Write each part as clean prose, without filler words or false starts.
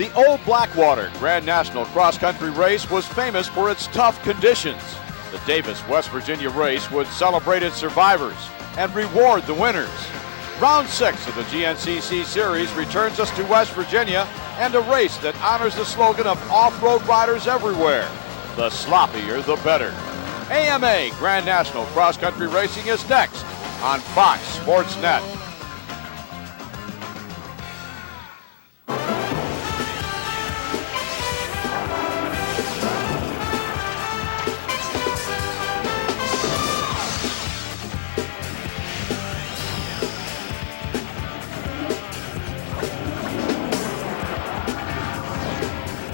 The old Blackwater Grand National Cross Country Race was famous for its tough conditions. The Davis, West Virginia race would celebrate its survivors and reward the winners. Round 6 of the GNCC series returns us to West Virginia and a race that honors the slogan of off-road riders everywhere, the sloppier the better. AMA Grand National Cross Country Racing is next on Fox Sports Net.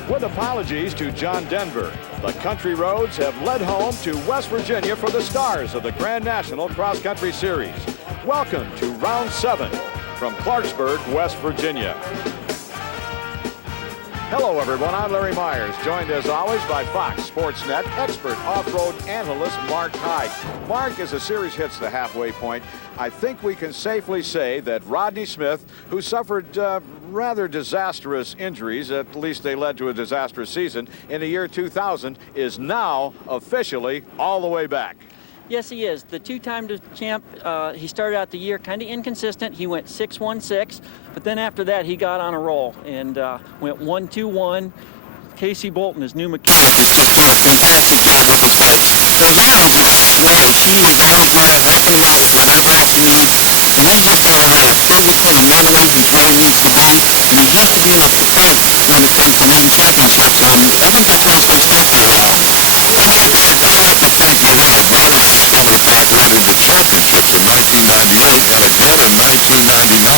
With apologies to John Denver, the country roads have led home to West Virginia for the stars of the Grand National Cross Country Series. Welcome to Round 7 from Clarksburg, West Virginia. Hello, everyone. I'm Larry Myers, joined as always by Fox Sports Net expert off-road analyst Mark Hyde. Mark, as the series hits the halfway point, I think we can safely say that Rodney Smith, who suffered rather disastrous injuries, at least they led to a disastrous season, in the year 2000, is now officially all the way back. Yes, he is. The two-time champ, he started out the year kind of inconsistent. He went 6-1-6, but then after that, he got on a roll and went 1-2-1. Casey Bolton, his new mechanic, just did a fantastic job with his bike. So that was just great. She was always helping out whenever else needed. And then just physically everything he's where he needs to be. And he's just being a complete when it comes to winning championships. And I think that's what he's going to stay for a while. Well, I have to think that his ability is going to factor into the championships in 1998 and again in 1999.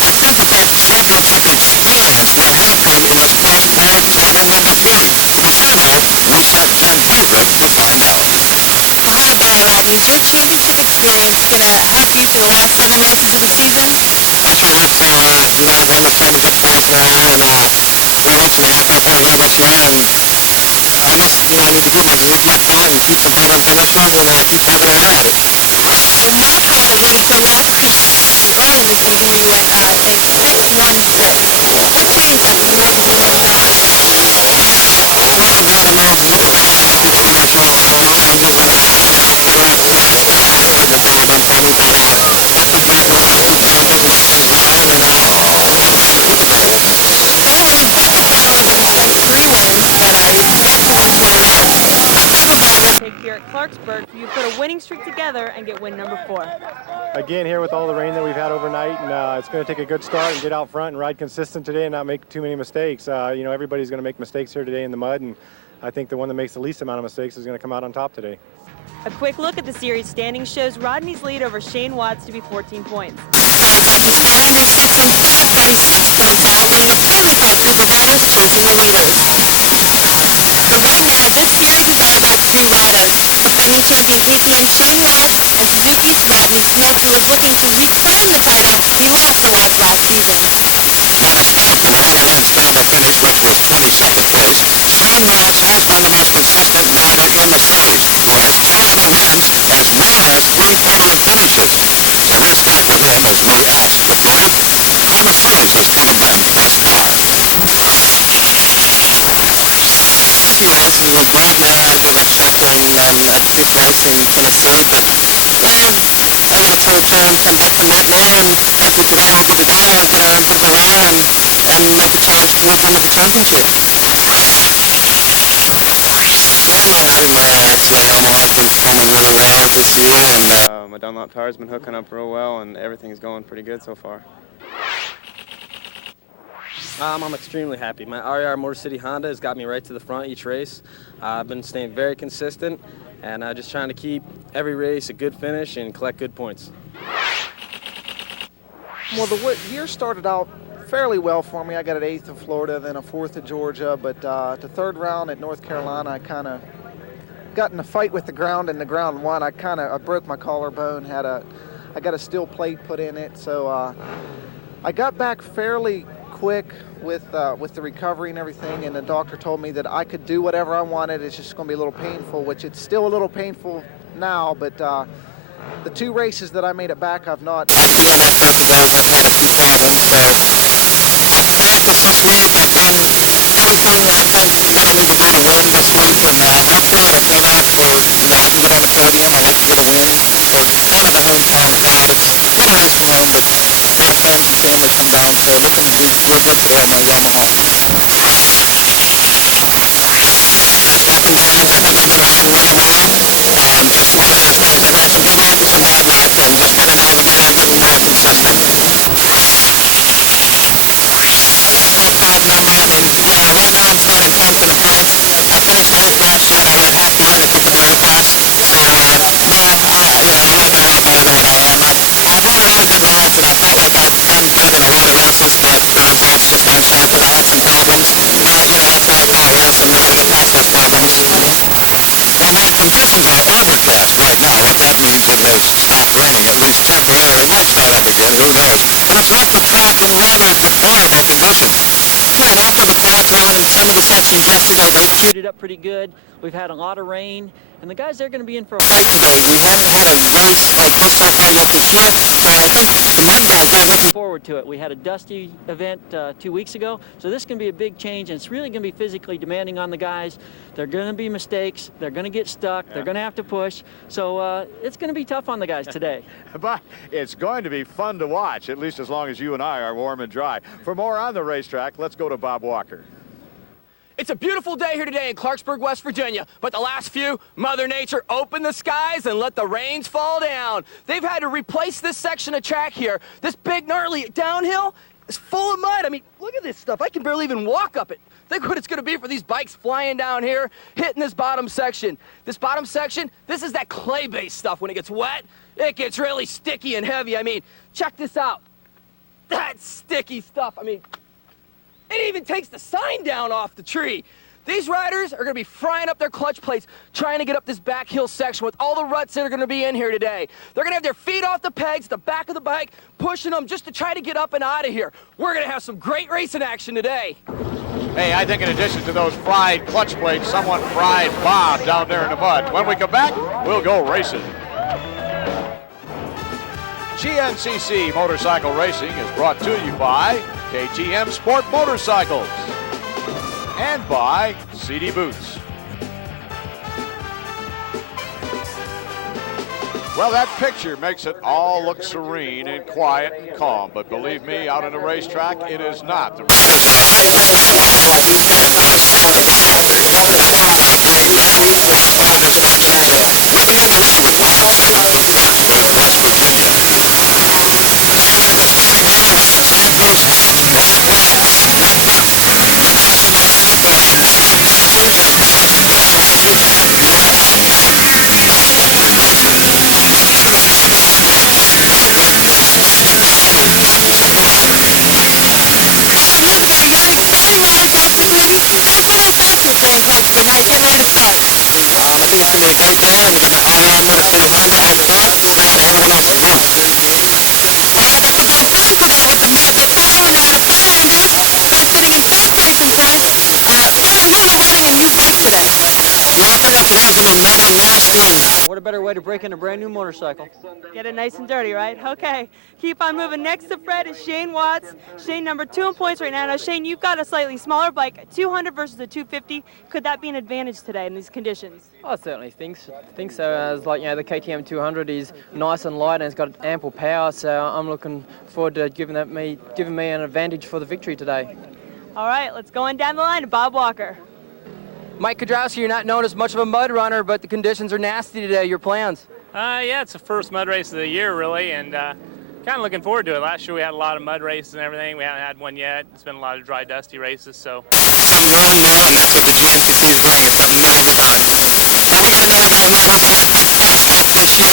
I think that championship experience will help him in his prospect starting number 3. We should know. We sat Ken Heathrow to find out. Hi there, Rodney. Is your championship experience going to help you for the last 7 races of the season? I sure hope so. I've won the championship twice now, and eventually I'll feel pretty good this year. And I just, I need to give my reject on it and keep some podium finishes and keep plugging ahead. Well, Mark alluded to last week early this morning with saying 6-1-6. What changed that you weren't good enough now? Well, the other man looked better than he could finish also, and he was great strategy that they had been putting together. That's a great run, and I think he stayed right, and we have a chance to go. I know we've talked about how you spent 3 wins, but you're back to 1-4 now. What type of recipe here at Clarksburg for you to put a winning streak together and get win number 4? Again, here with all the rain that we've had overnight, and it's going to take a good start and get out front and ride consistent today and not make too many mistakes. Everybody's going to make mistakes here today in the mud, and I think the one that makes the least amount of mistakes is going to come out on top today. A quick look at the series standings shows Rodney's lead over Shane Watts to be 14 points. Jackie Sanders sits in 5th, 36 points out, leading a full-length group of riders chasing the leaders. But right now, this series is all about 3 riders. Defending champion KTM Shane Watts and Suzuki's Rodney Smith, who is looking to reclaim the title he lost to Watts last season. And the start from the overhead stand to finish, which was 22nd place. Shane Watts has been the most consistent rider in the series, who has 2 wins as well as 3 podium finishes. So this start for him is no task to break, and the series is coming down to this car. Thank you, Lance. It was great with a second and a 6th race in Tennessee, but I want to come back from that now and hopefully today we'll give it go and get our engines running and make a chance to win another championship. Yeah, I'm not riding bad actually. All my life been performing really well this year, and my Dunlop tire's been hooking up real well, and everything's going pretty good so far. I'm extremely happy. My RER Motor City Honda has got me right to the front each race. I've been staying very consistent and just trying to keep every race a good finish and collect good points. Well, the year started out fairly well for me. I got an 8th in Florida, then a 4th at Georgia, but the 3rd round at North Carolina, I kind of got in a fight with the ground, and the ground won. I broke my collarbone, I got a steel plate put in it, so I got back fairly quick with the recovery and everything, and the doctor told me that I could do whatever I wanted. It's just going to be a little painful, which it's still a little painful now, but the 2 races that I made it back, I've not. Like you and I talked about, I've had a few problems, so I've practiced this week. I've everything, I think we really need to get a win this week, and hopefully it'll pay off for, I can get on the podium. I'd like to get a win for kind of the hometown crowd. It's kind of nice from home, but we have friends and family come down, so looking to do real good today in my Yamaha. Second race, I think I've been riding really well, and just some fast starts. I've had some good ones and some bad luck, and just got to navigate it and get more consistent. Great crowd number, and right now I'm feeling tenth in the pit. I finished 8th last night. I rode half the 100 people go class, so I'm not going to let my ability down. I've won a lot of good rides, and I felt like I've done good in a lot of races, but I've had some bad shots. I had some problems, but after that hot race, I'm ready to pass those problems. Well, Mike, conditions are overcast right now. What that means, it has stopped raining, at least temporarily. It might start up again. Who knows? But it's left the track in rather deplorable condition. Yeah, most of the crowd's out, and some of the sections yesterday, they Queued it up pretty good. We've had a lot of rain, and the guys, they're going to be in for a fight today. We haven't had a race like this so far yet this year, so I think the mud guys, they're looking forward to it. We had a dusty event 2 weeks ago, so this is going to be a big change, and it's really going to be physically demanding on the guys. There are going to be mistakes. They're going to get stuck. They're going to have to push. So it's going to be tough on the guys today. But it's going to be fun to watch, at least as long as you and I are warm and dry. For more on the racetrack, let's go to Bob Walker. It's a beautiful day here today in Clarksburg, West Virginia, but the last few, Mother Nature opened the skies and let the rains fall down. They've had to replace this section of track here. This big, gnarly downhill is full of mud. I mean, look at this stuff. I can barely even walk up it. Think what it's going to be for these bikes flying down here, hitting this bottom section. This bottom section, this is that clay-based stuff. When it gets wet, it gets really sticky and heavy. I mean, check this out. That sticky stuff. I mean, it even takes the sign down off the tree. These riders are going to be frying up their clutch plates trying to get up this back hill section with all the ruts that are going to be in here today. They're going to have their feet off the pegs, the back of the bike, pushing them just to try to get up and out of here. We're going to have some great racing action today. Hey, I think in addition to those fried clutch plates, someone fried Bob down there in the mud. When we come back, we'll go racing. GNCC Motorcycle Racing is brought to you by KTM Sport Motorcycles and by CD Boots. Well, that picture makes it all look serene and quiet and calm, but believe me, out on the racetrack, it is not. The We'll be underway with lap 2 of Clarksburg, West Virginia. Drivers are starting very hot. Side goes hot. Blackwell hot. Roper. Inside the line for Miller Brothers and behind Rodney York. Nice production. Another hot lap of Clarksburg West. Drivers back to the front. Seems pretty good. Very well, like that pretty windy. Nice little fastness there in Clarksburg. Now getting ready to start. I think it's going to be a great day, and we got RR Motor City Honda out front. Proud of everyone else as well. Well, you got some good time today with the backup car and the fire engine. That's sitting in third place in front. Who are you riding in new bikes today? Well, I figure today's going to be another nasty. What a better way to break in a brand new motorcycle? Get it nice and dirty, right? Okay. Keep on moving. Next to Fred is Shane Watts. Shane, number 2 in points right now. Now, Shane, you've got a slightly smaller bike, a 200 versus a 250. Could that be an advantage today in these conditions? I certainly think so. As like, the KTM 200 is nice and light and it's got ample power, so I'm looking forward to giving me an advantage for the victory today. All right, let's go on down the line to Bob Walker. Mike Kudrowski, you're not known as much of a mud runner, but the conditions are nasty today. Your plans? Yeah, it's the first mud race of the year, really, and kind of looking forward to it. Last year we had a lot of mud races and everything. We haven't had one yet. It's been a lot of dry, dusty races, so. Something really new, and that's what the GNCC is bringing. It's something new all the time. Well, we got to know we got to remember this big cross track this year.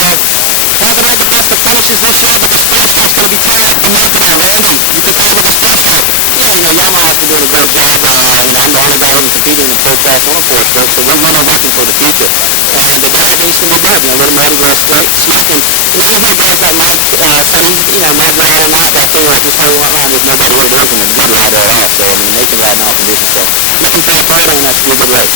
Hasn't had the best of finishes this year, but this cross track's going to be tough. Coming up again, Randy, you can follow this cross track. Yeah, Yamaha's been doing a great job. I'm the only guy even competing in the pro class on course, so we're looking for the future. And the driving's going to be good. A little mud, a little slick, and we're going to break that mud clean. Mud ran and not that thing like this whole line. There's nobody really working the mud line very hard, so they can ride in all conditions. So looking pretty bright on that. It's going to be a good race.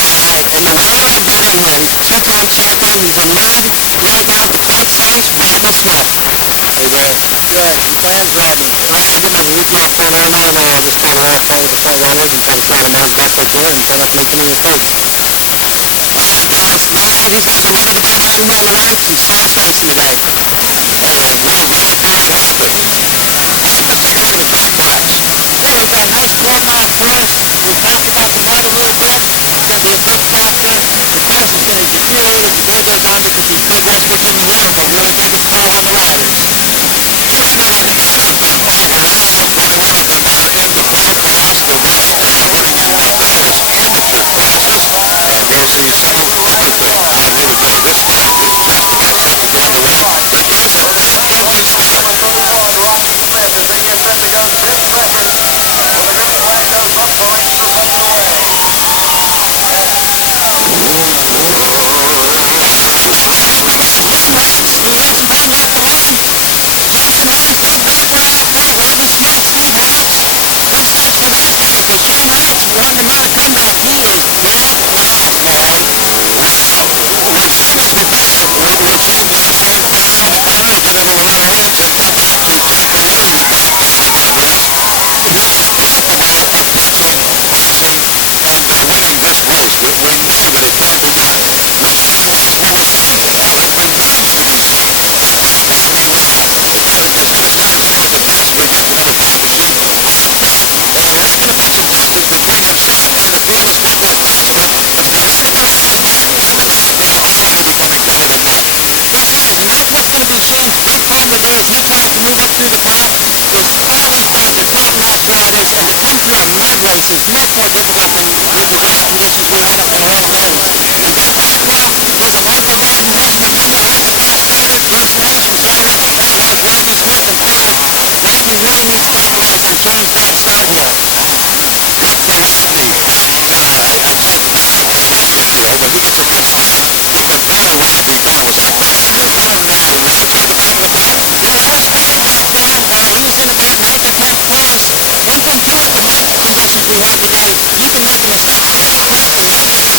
All right, and the winner of the evening, 2-point champion, the mud right now, I'd say Brandon Smith. Yeah, some fans I give my rookie off turn early and just kind of walked over the front runners and tried to start them out best I could and try not to make too many mistakes. My ladies got the winner by 9 mile length and fast racing today. Well done, fantastic. Mike, let's take a look at the track times. Yeah, we've got a nice 12-mile course. We talked about the mud a little bit. It's going to be a big factor. The fence is going to deteriorate as the day goes on because it's big West Virginia winter, but we always have a car on the riders. And the driver crew factor, everyone's been willing to participate with super fast today, according to Untitled Amateur classes. And here's the second open out here today. This class is together in the red. The driver, open start. We got green lights. You got some green lights rolling. Left to right, stay back where I stay. Rodney Smith, Steve Watts. This race can happen because green lights, we're under no turn down. He is black, okay. Now, the second path, we'll see if it's the same pattern of the cars. Then it'll run orange and come back to pink and blue. Back to back on this. Not today, passing and winning this race. Remember, they tried to not ride along the line. That was reversed racing. Every lap. Here, it's going to start now. The passengers are coming back between them. Now, there's going to be some distance between themselves and the field of people behind them. Now, stick around. Keep an eye to how far they're becoming better than that. Now, guys, and that's what's going to be so big fun to do as we try to move up through the crowd is always have the 12-mile qualities and the infield mud races, much more difficult than the race conditions we had up in Royal Meadows. And Bill Blackwell with the local guys in West Virginia have the car started. He's racing, so we're going to talk with Rodney Smith and Todd. Rodney really needs to stabilize that Shane's can't start yet. Good for Rodney. Excellent congestion, but he gets a good start. You can tell Rodney's doing well. Stick around here for another piece of information. Yeah, the first stage is going. He's going to be nice and dead close. One thing too with the mud conditions we have today, you can make mistakes very quickly. Rodney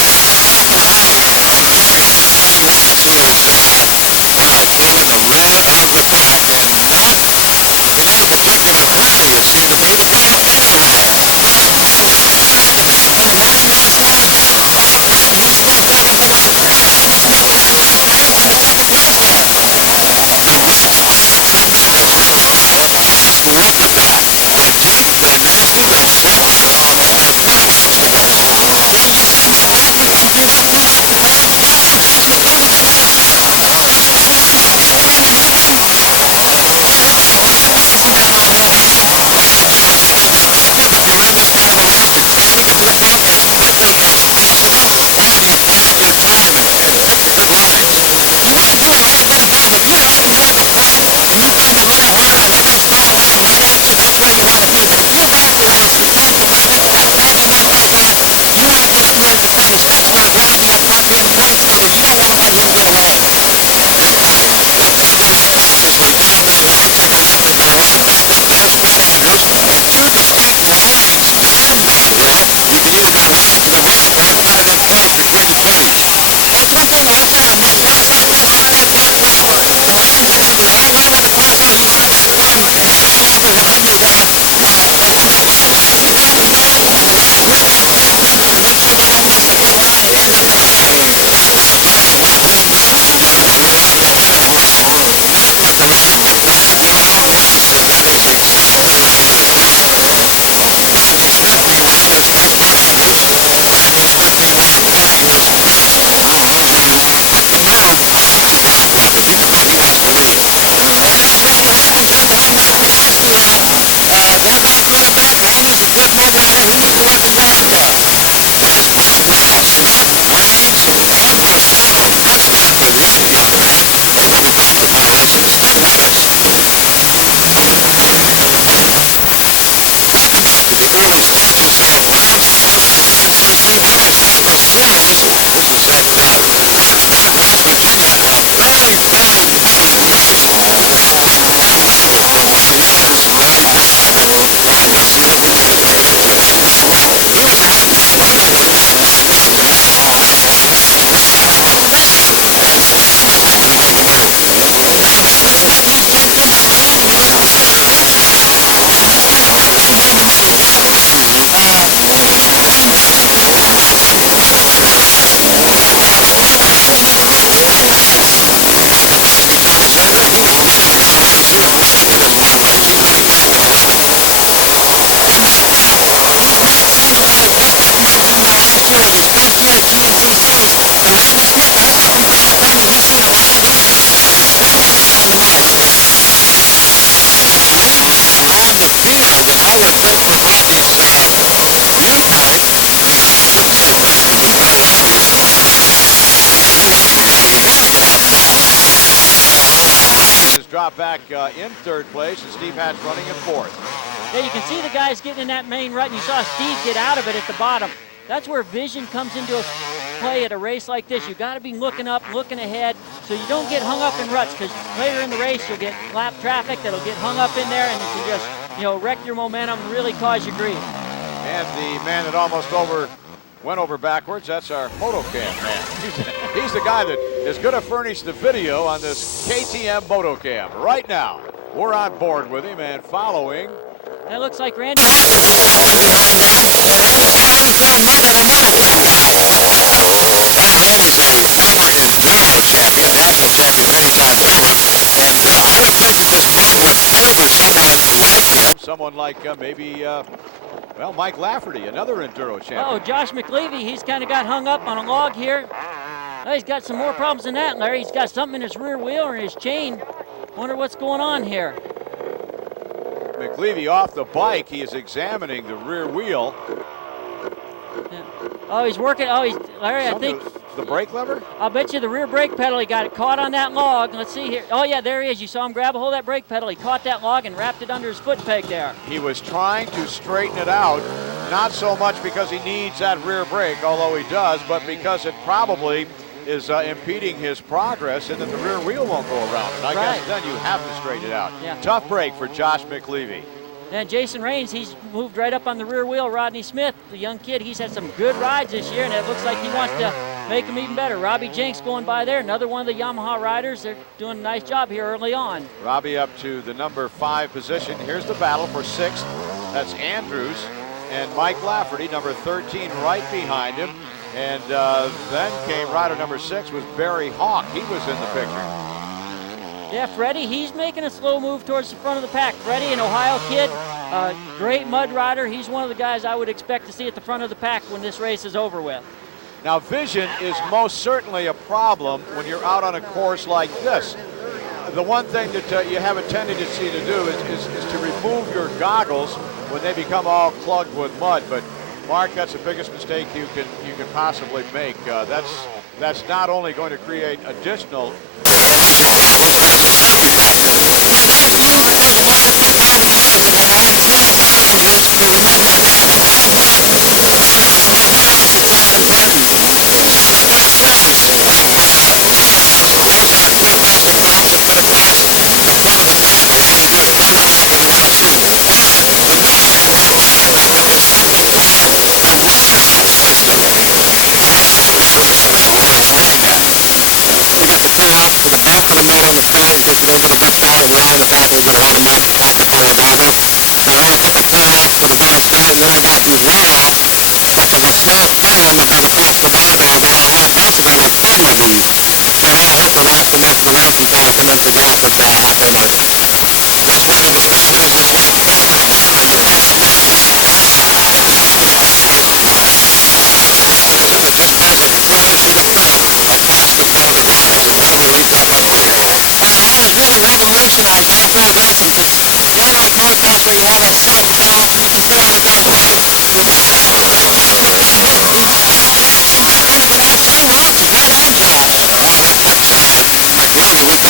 Drop back in third place, and Steve Hatch running in fourth. Yeah, you can see the guys getting in that main rut, and you saw Steve get out of it at the bottom. That's where vision comes into play at a race like this. You got to be looking up, looking ahead, so you don't get hung up in ruts, because later in the race you'll get lap traffic that'll get hung up in there, and you can just, wreck your momentum and really cause you grief. And the man that almost went over backwards, that's our motocam man. He's the guy that is going to furnish the video on this KTM motocam. Right now, we're on board with him and following. That looks like Randy. Randy's a former enduro champion, national champion many times over. And I would think that this mud would favor someone like him. Someone like maybe Mike Lafferty, another enduro champion. Oh, Josh McLeavy, he's kind of got hung up on a log here. Oh, he's got some more problems than that, Larry. He's got something in his rear wheel or in his chain. Wonder what's going on here. McLeavy off the bike. He is examining the rear wheel. Yeah. Oh, he's working. Oh, Larry, I think. The brake lever? I'll bet you the rear brake pedal, he got it caught on that log. Let's see here. Oh, yeah, there he is. You saw him grab a hold of that brake pedal. He caught that log and wrapped it under his foot peg there. He was trying to straighten it out, not so much because he needs that rear brake, although he does, but because it probably is impeding his progress, and then the rear wheel won't go around. And I guess then you have to straighten it out. Yeah. Tough break for Josh McLeavy. And Jason Raines, he's moved right up on the rear wheel. Rodney Smith, the young kid, he's had some good rides this year, and it looks like he wants to make them even better. Robbie Jenks going by there, another one of the Yamaha riders. They're doing a nice job here early on. Robbie up to the number 5 position. Here's the battle for 6th. That's Andrews and Mike Lafferty, number 13, right behind him. And then came rider number 6 was Barry Hawk. He was in the picture. Yeah, Freddie, he's making a slow move towards the front of the pack. Freddie, an Ohio kid, great mud rider. He's one of the guys I would expect to see at the front of the pack when this race is over with. Now, vision is most certainly a problem when you're out on a course like this. The one thing that you have a tendency to do is to remove your goggles when they become all plugged with mud. But Mark, that's the biggest mistake you can possibly make. That's not only going to create additional.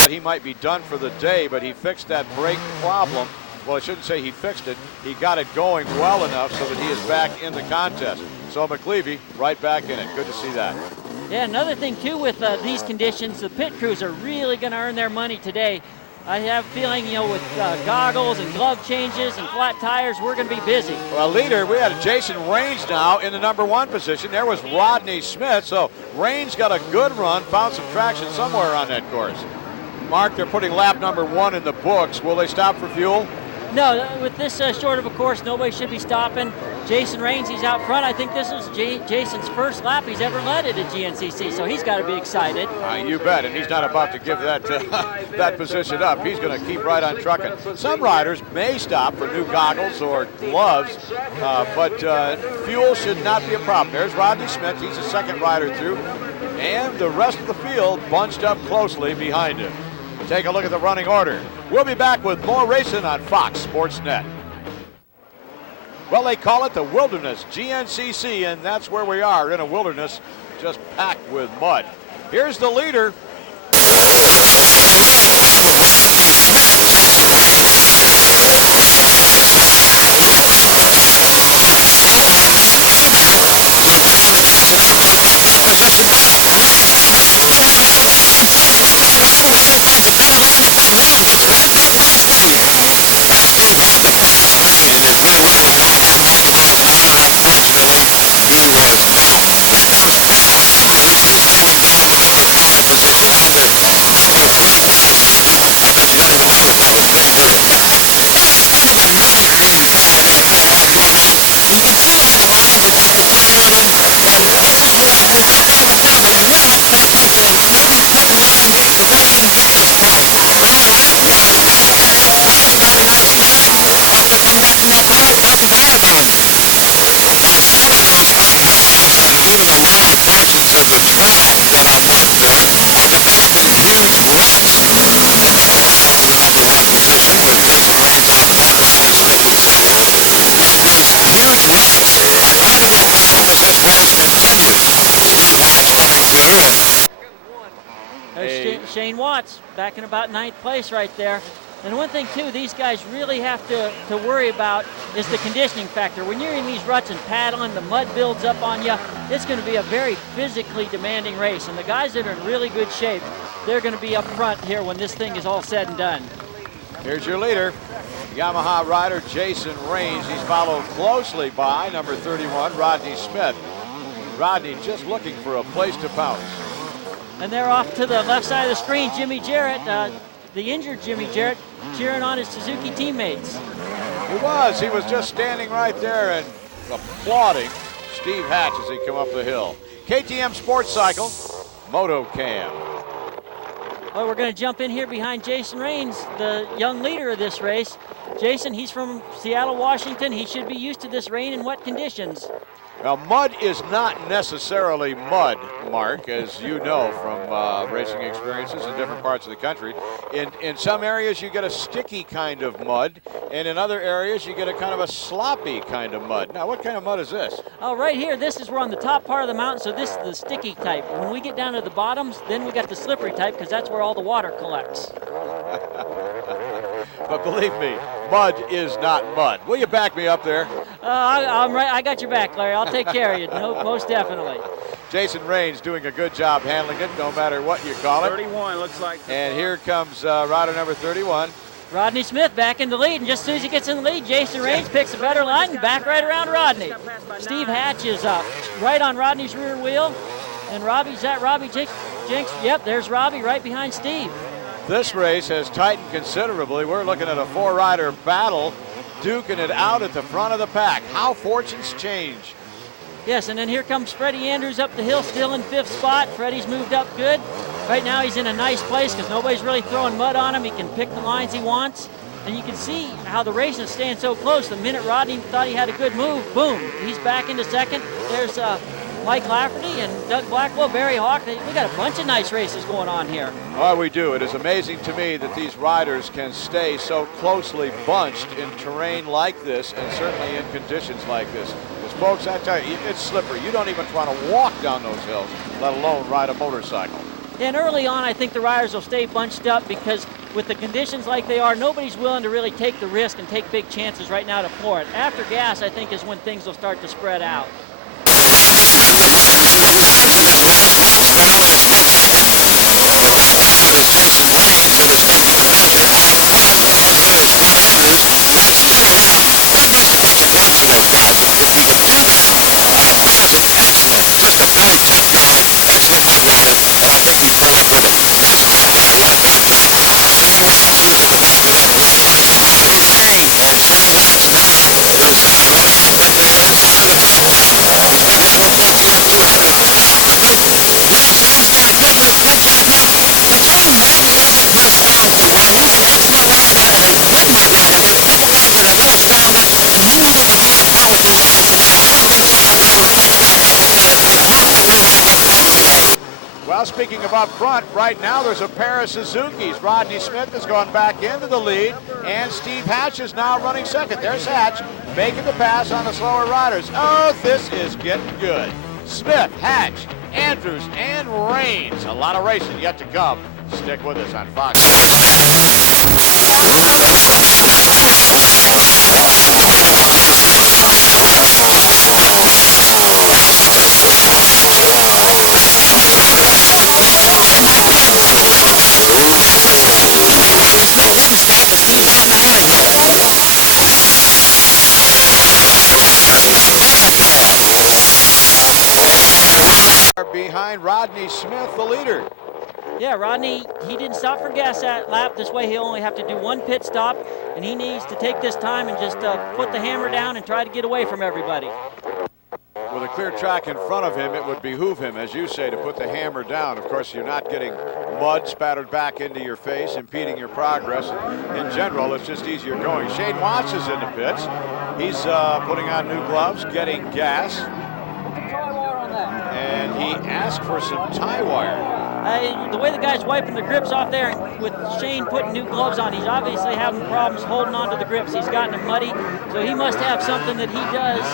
He might be done for the day, but he fixed that brake problem. Well, I shouldn't say he fixed it. He got it going well enough so that he is back in the contest. So McLeavy right back in it. Good to see that. Yeah, another thing too with these conditions, the pit crews are really going to earn their money today. I have a feeling, with goggles and glove changes and flat tires, we're going to be busy. Well, leader, we had Jason Raines now in the number 1 position. There was Rodney Smith. So Raines got a good run, found some traction somewhere on that course. Mark, they're putting lap number 1 in the books. Will they stop for fuel? No, with this short of a course, nobody should be stopping. Jason Raines, he's out front. I think this is Jason's first lap he's ever led at a GNCC, so he's got to be excited. You bet, and he's not about to give that that position up. He's going to keep right on trucking. Some riders may stop for new goggles or gloves, but fuel should not be a problem. There's Rodney Smith. He's the second rider through, and the rest of the field bunched up closely behind him. Take a look at the running order. We'll be back with more racing on Fox Sports Net. Well, they call it the Wilderness GNCC, and that's where we are, in a wilderness just packed with mud. Here's the leader. Shane Watts back in about 9th place right there. And one thing too, these guys really have to worry about is the conditioning factor. When you're in these ruts and paddling, the mud builds up on you. It's going to be a very physically demanding race. And the guys that are in really good shape, they're going to be up front here when this thing is all said and done. Here's your leader, Yamaha rider Jason Raines. He's followed closely by number 31, Rodney Smith. Rodney just looking for a place to pounce. And they're off to the left side of the screen. Jimmy Jarrett, the injured Jimmy Jarrett, cheering on his Suzuki teammates. He was just standing right there and applauding Steve Hatch as he come up the hill. KTM Sports Cycle, Moto Cam. Well, we're going to jump in here behind Jason Raines, the young leader of this race. Jason, he's from Seattle, Washington. He should be used to this rain and wet conditions. Now, mud is not necessarily mud, Mark, as you know from racing experiences in different parts of the country. In some areas, you get a sticky kind of mud, and in other areas, you get a kind of a sloppy kind of mud. Now, what kind of mud is this? Oh, right here, this is we're on the top part of the mountain, so this is the sticky type. When we get down to the bottoms, then we got the slippery type, because that's where all the water collects. But believe me, mud is not mud. Will you back me up there? I'm right. I got your back, Larry. I'll take care of you. No, most definitely. Jason Raines doing a good job handling it, no matter what you call it. 31 looks like. And here comes rider number 31. Rodney Smith back in the lead, and just as soon as he gets in the lead, Jason Raines picks a better line and back right around Rodney. Steve Hatch is right on Rodney's rear wheel, and Robbie Jenks? Yep, there's Robbie right behind Steve. This race has tightened considerably. We're looking at a four-rider battle, duking it out at the front of the pack. How fortunes change. Yes, and then here comes Freddie Andrews up the hill, still in 5th spot. Freddie's moved up good. Right now he's in a nice place because nobody's really throwing mud on him. He can pick the lines he wants. And you can see how the race is staying so close. The minute Rodney thought he had a good move, boom, he's back into second. There's Mike Lafferty and Doug Blackwell, Barry Hawk. We got a bunch of nice races going on here. Oh, we do. It is amazing to me that these riders can stay so closely bunched in terrain like this and certainly in conditions like this. Because, folks, I tell you, it's slippery. You don't even want to walk down those hills, let alone ride a motorcycle. And early on, I think the riders will stay bunched up because with the conditions like they are, nobody's willing to really take the risk and take big chances right now to floor it. After gas, I think, is when things will start to spread out. Well, speaking of up front, right now there's a pair of Suzukis. Rodney Smith has gone back into the lead, and Steve Hatch is now running second. There's Hatch making the pass on the slower riders. Oh, this is getting good. Smith, Hatch, Andrews, and Rains. A lot of racing yet to come. Stick with us on Fox. Behind Rodney Smith, the leader. Yeah, Rodney, he didn't stop for gas that lap. This way he'll only have to do one pit stop, and he needs to take this time and just put the hammer down and try to get away from everybody. With a clear track in front of him, it would behoove him, as you say, to put the hammer down. Of course, you're not getting mud spattered back into your face, impeding your progress. In general, it's just easier going. Shane Watts is in the pits. He's putting on new gloves, getting gas. And he asked for some tie wire. The way the guy's wiping the grips off there, and with Shane putting new gloves on, he's obviously having problems holding on to the grips. He's gotten them muddy, so he must have something that he does,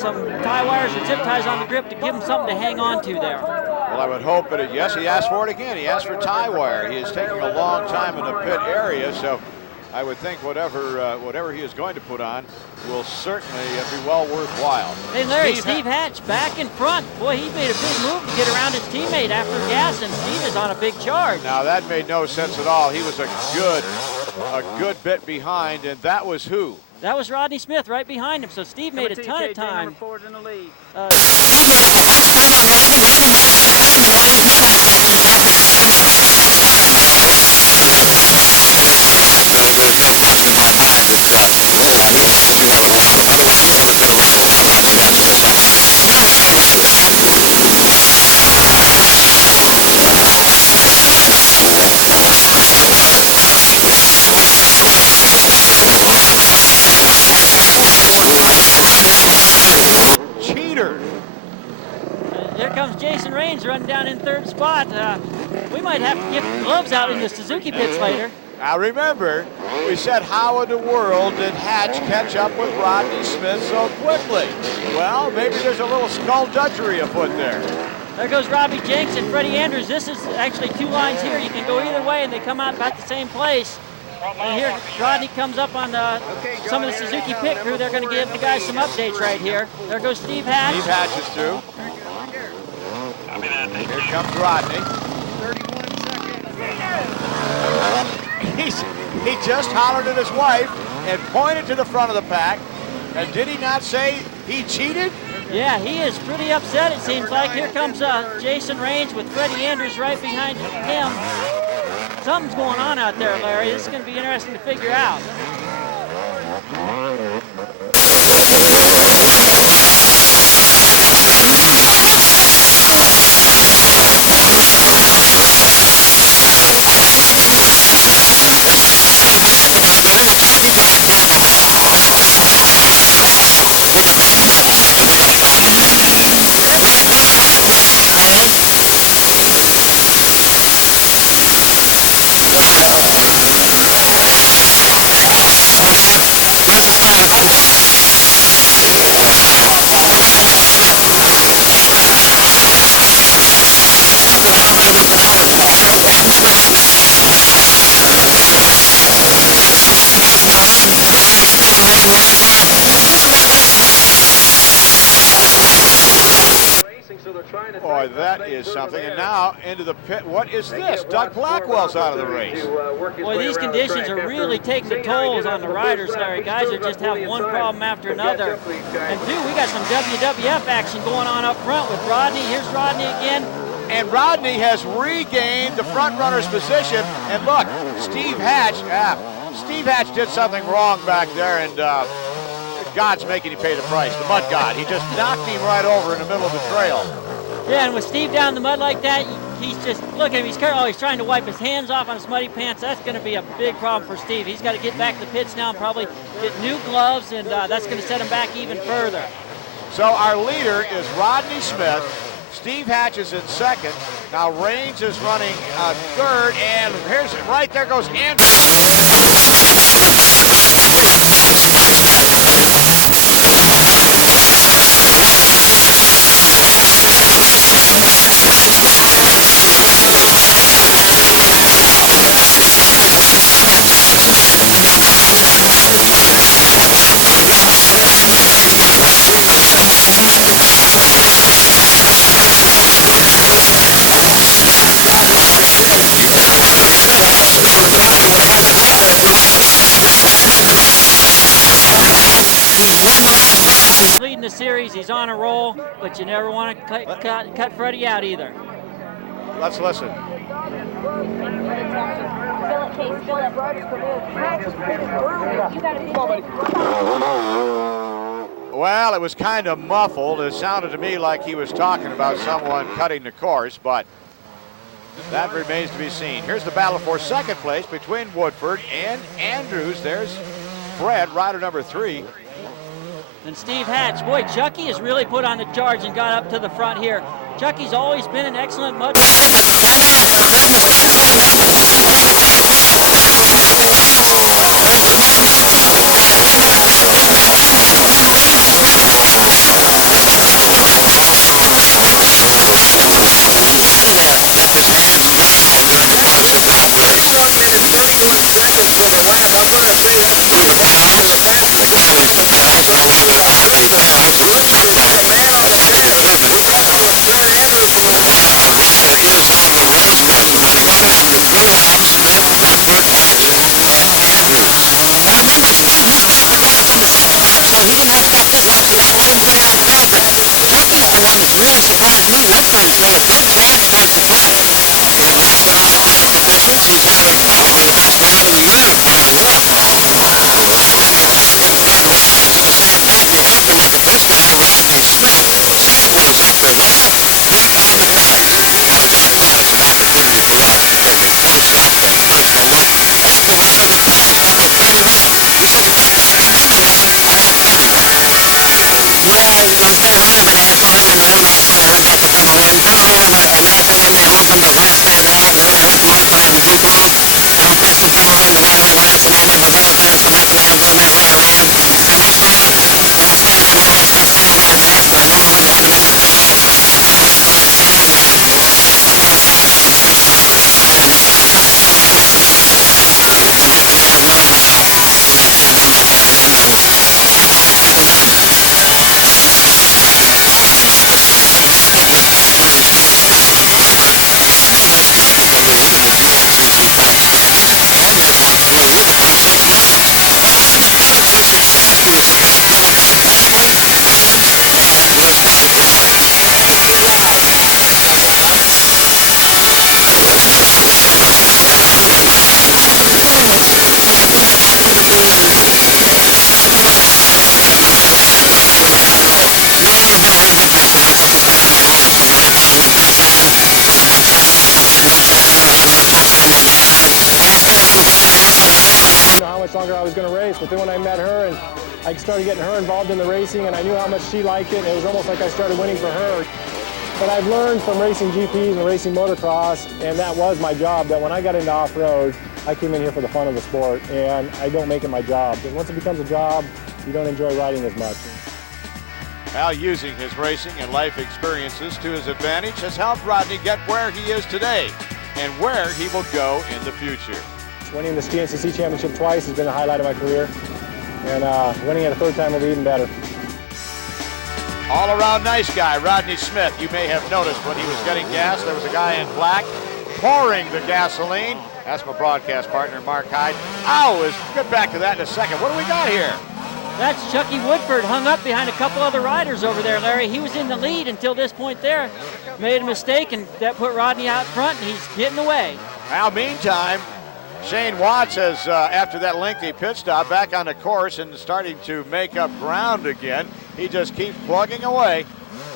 some tie wires or zip ties on the grip to give him something to hang on to there. Well, I would hope that, yes, he asked for it again. He asked for tie wire. He is taking a long time in the pit area, so I would think whatever he is going to put on will certainly be well worthwhile. Hey, Larry, Steve Hatch back in front. Boy, he made a big move to get around his teammate after gas, and Steve is on a big charge. Now, that made no sense at all. He was a good bit behind, and that was who? That was Rodney Smith right behind him, so Steve made a ton of time. Number 4's in the lead. Cheater. Here comes Jason Rains running down in third spot. We might have to give gloves out in the Suzuki pits later. Now remember, we said how in the world did Hatch catch up with Rodney Smith so quickly? Well, maybe there's a little skullduggery afoot there. There goes Robbie Jenks and Freddie Andrews. This is actually two lines here. You can go either way, and they come out about the same place. And here Rodney comes up on some of the Suzuki pit crew. They're going to give the guys some updates right here. There goes Steve Hatch. Steve Hatch is through. Here comes Rodney. 31 seconds. He just hollered at his wife and pointed to the front of the pack. And did he not say he cheated? Yeah, he is pretty upset, it seems like. Here comes Jason Rains with Freddie Andrews right behind him. Something's going on out there, Larry. This is going to be interesting to figure out. Boy, that is something. And now into the pit. What is this? Doug Blackwell's out of the race. Boy, these conditions are really taking the tolls on the riders, Larry. Guys are just having one problem after another. And two, we got some WWF action going on up front with Rodney. Here's Rodney again. And Rodney has regained the front runner's position. And look, Steve Hatch did something wrong back there, and God's making him pay the price, the mud god. He just knocked him right over in the middle of the trail. Yeah, and with Steve down in the mud like that, he's just, look at him, he's trying to wipe his hands off on his muddy pants. That's going to be a big problem for Steve. He's got to get back to the pits now and probably get new gloves, and that's going to set him back even further. So our leader is Rodney Smith. Steve Hatch is in second. Now Raines is running third, and here's right there goes Andrews. Leading the series, he's on a roll, but you never want to cut Freddie out either. Let's listen. Well, it was kind of muffled. It sounded to me like he was talking about someone cutting the course, but that remains to be seen. Here's the battle for second place between Woodford and Andrews. There's Fred, rider number 3. And Steve Hatch. Boy, Chucky has really put on the charge and got up to the front here. Chucky's always been an excellent mud. How much longer I was going to race, but then when I met her and I started getting her involved in the racing, and I knew how much she liked it, and it was almost like I started winning for her. But I've learned from racing GPs and racing motocross, and that was my job, that when I got into off-road, I came in here for the fun of the sport, and I don't make it my job. But once it becomes a job, you don't enjoy riding as much. Al using his racing and life experiences to his advantage has helped Rodney get where he is today and where he will go in the future. Winning this GNCC championship twice has been the highlight of my career, and winning it a third time will be even better. All-around nice guy, Rodney Smith. You may have noticed when he was getting gas, there was a guy in black pouring the gasoline. That's my broadcast partner, Mark Hyde. We'll get back to that in a second. What do we got here? That's Chucky Woodford, hung up behind a couple other riders over there, Larry. He was in the lead until this point there. Made a mistake, and that put Rodney out front, and he's getting away. Now, meantime, Shane Watts has, after that lengthy pit stop, back on the course and starting to make up ground again. He just keeps plugging away.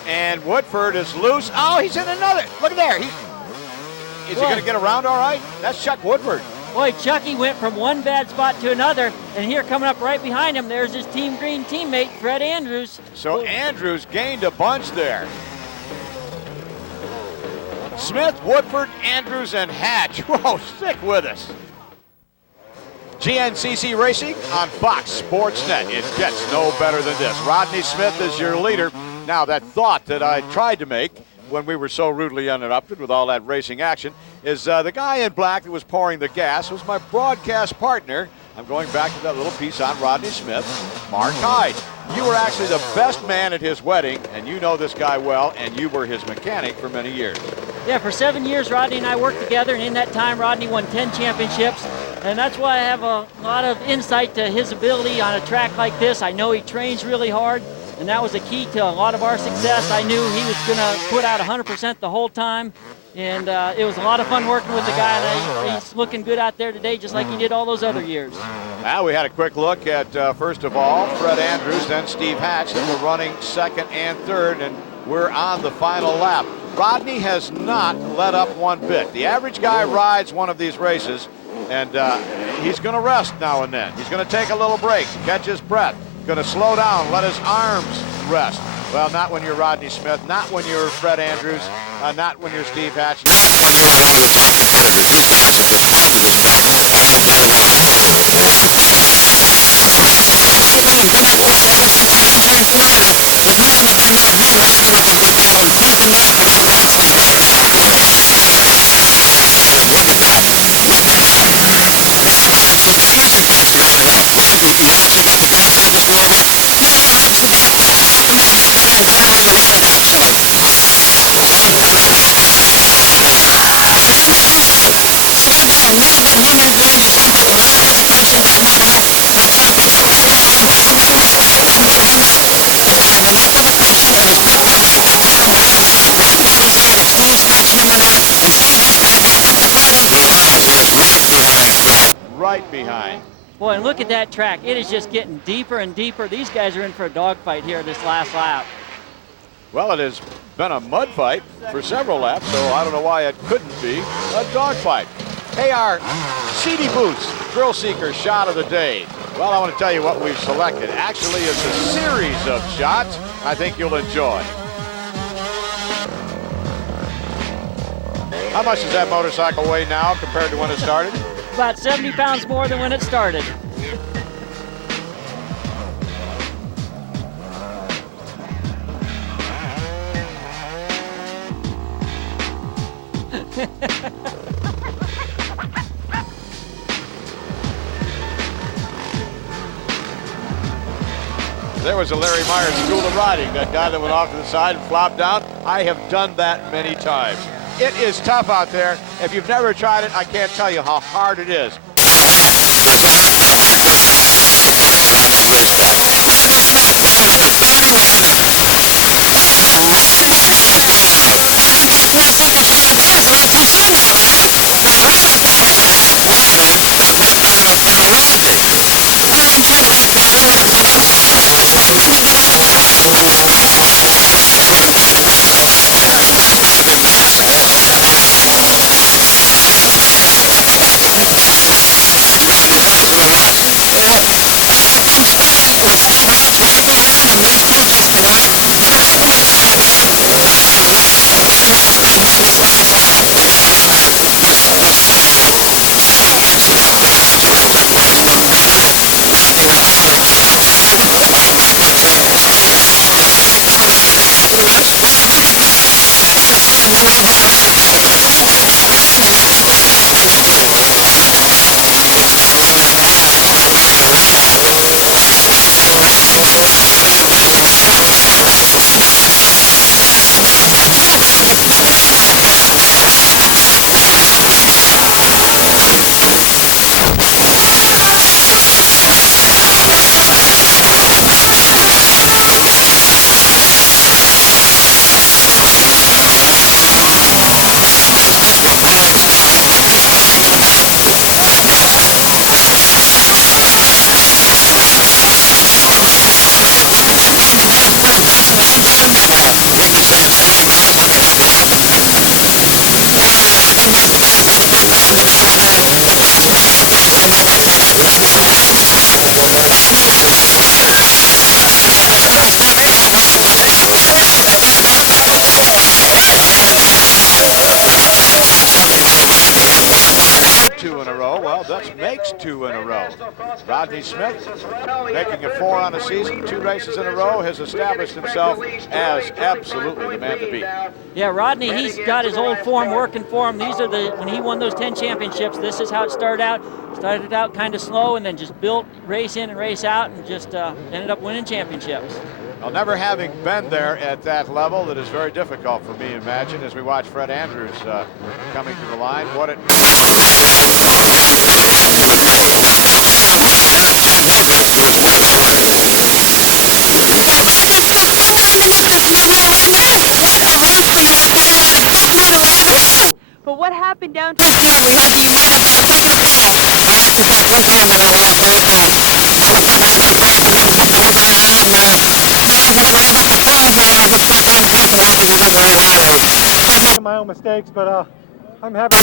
And Woodford is loose. Oh, he's in another. Look at there. Is he going to get around all right? That's Chuck Woodford. Boy, Chucky went from one bad spot to another, and here coming up right behind him, there's his Team Green teammate, Fred Andrews. So Andrews gained a bunch there. Smith, Woodford, Andrews, and Hatch. Whoa, stick with us. GNCC Racing on Fox Sports Net. It gets no better than this. Rodney Smith is your leader. Now, that thought that I tried to make when we were so rudely uninterrupted with all that racing action is the guy in black that was pouring the gas was my broadcast partner. I'm going back to that little piece on Rodney Smith, Mark Hyde. You were actually the best man at his wedding, and you know this guy well, and you were his mechanic for many years. Yeah, for 7 years, Rodney and I worked together, and in that time, Rodney won 10 championships. And that's why I have a lot of insight to his ability on a track like this. I know he trains really hard, and that was a key to a lot of our success. I knew he was going to put out 100% the whole time, and it was a lot of fun working with the guy, and he's looking good out there today, just like he did all those other years. Now we had a quick look at, first of all, Fred Andrews, then Steve Hatch, that were running second and third, and we're on the final lap. Rodney has not let up one bit. The average guy rides one of these races, and he's going to rest now and then. He's going to take a little break, catch his breath, going to slow down, let his arms rest. Well, not when you're Rodney Smith, not when you're Fred Andrews, not when you're Steve Hatch. When you are one of the top competitors, these guys have just earned the respect by and large. Sitting in pretty good position coming into turn 4 now. He's looking to bring that big wagon with him, but they are deep in back when he rides to his right back. Look at that. Look at that. Swinging some huge against the other half. You actually got to pace on just a little bit. Yeah, he rides the back like a super man. He's doing better when you ride it, actually. But he was pushing. Slowed down a little bit here near the end. He's going to take a lot of anticipation back behind. He's got to pick some space on back into his tires maybe. But enough of the pushing, and his grip won't get down behind. Rodney's there to squeeze past him and out, and so he's going to back up to Fred and He is right behind Fred. Right behind. Boy, and look at that track. It is just getting deeper and deeper. These guys are in for a dogfight here this last lap. Well, it has been a mud fight for several laps, so I don't know why it couldn't be a dogfight. Hey, our CD Boots Thrill Seeker shot of the day. Well, I want to tell you what we've selected. Actually, it's a series of shots I think you'll enjoy. How much does that motorcycle weigh now compared to when it started? About 70 pounds more than when it started. There was a Larry Myers School of Riding, that guy that went off to the side and flopped down. I have done that many times. It is tough out there. If you've never tried it, I can't tell you how hard it is. There's 100 pounds to go on that racetrack. look at this track. This is the very limit. Right about to get blown out. Just about 4 seconds from the back. GNCC now, right? They're right up on track. Rodney got right through the thing he wanted to. Well, he tried to back down. He wanted to get in behind him. That's why he wanted to get out of the way. He sort of gave away the lap time advantage there. Rodney's not doing that. That's a big span with Steve Hatch working around him. These coaches tonight working with Steve, man. What a race they had this last lap. The city gets the advantage a little bit when it's competitive. Rodney went all the distance. I mean, my friend said, you know, you know that advantage for us. Well, they took advantage of that. He was going to lay down pretty good span, and they took advantage of it. It's not really a match, it's not really a race. Wouldn't you say 75 on that speed? I think that's better than if it was the best man at this. I know that for a fact. And this track, Andrews is just better. Just put his foot down. He's got that bump. thus makes 2 in a row. Rodney Smith, making it 4 on the season, 2 races in a row, has established himself as absolutely the man to beat. Yeah, Rodney, he's got his old form working for him. These are when he won those 10 championships, this is how it started out. Started out kind of slow and then just built race in and race out and just ended up winning championships. Well, never having been there at that level, it is very difficult for me to imagine as we watch Fred Andrews coming to the line. What it But what happened down towards the end where you had to unite up that quick and my own mistakes, but I'm happy.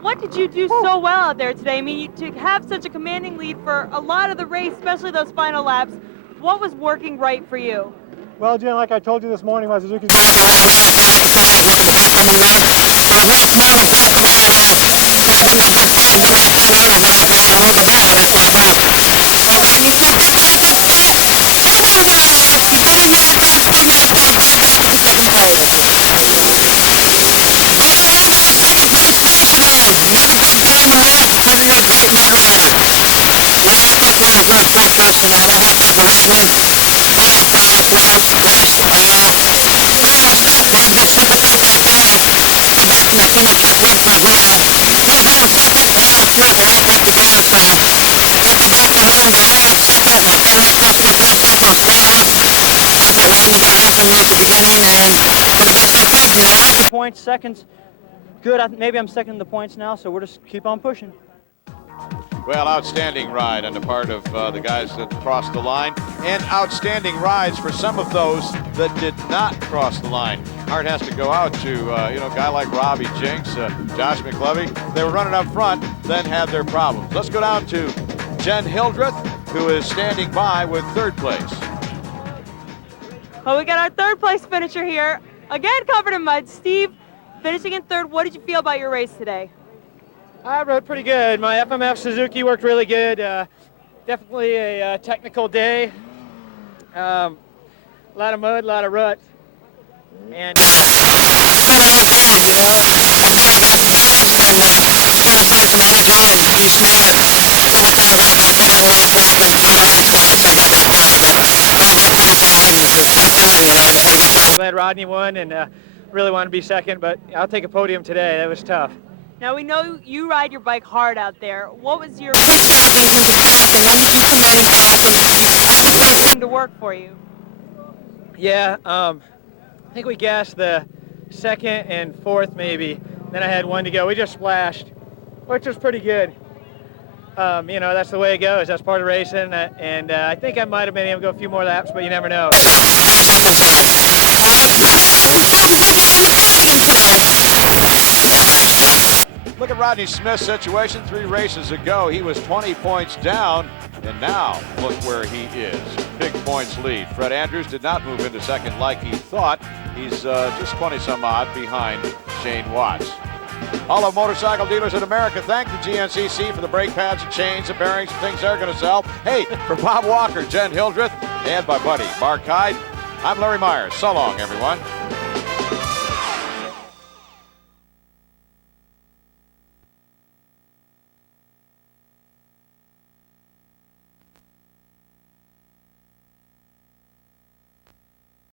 What did you do so well out there today? I mean, to have such a commanding lead for a lot of the race, especially those final laps, what was working right for you? Well, Jen, like I told you this morning, my Suzuki's Points, seconds, good. Maybe I'm second in the points now, so we'll just keep on pushing. Well, outstanding ride on the part of the guys that crossed the line, and outstanding rides for some of those that did not cross the line. Heart has to go out to a guy like Robbie Jinks, Josh McLevy. They were running up front, then had their problems. Let's go down to Jen Hildreth, who is standing by with 3rd place. Well, we got our 3rd place finisher here, again covered in mud. Steve, finishing in 3rd, what did you feel about your race today? I rode pretty good. My FMF Suzuki worked really good. Definitely a technical day. A lot of mud, a lot of rut. And glad Rodney won, and really wanted to be second, but I'll take a podium today. That was tough. Now we know you ride your bike hard out there. What was your to work for you? Yeah, I think we gassed the 2nd and 4th maybe. Then I had 1 to go. We just splashed, which was pretty good. That's the way it goes. That's part of racing, and I think I might have been able to go a few more laps, but you never know. Look at Rodney Smith's situation 3 races ago. He was 20 points down, and now look where he is. Big points lead. Fred Andrews did not move into 2nd like he thought. He's just 20-some odd behind Shane Watts. All of motorcycle dealers in America thank the GNCC for the brake pads and chains and bearings and things they're going to sell. Hey, for Bob Walker, Jen Hildreth, and my buddy Mark Hyde, I'm Larry Myers. So long, everyone.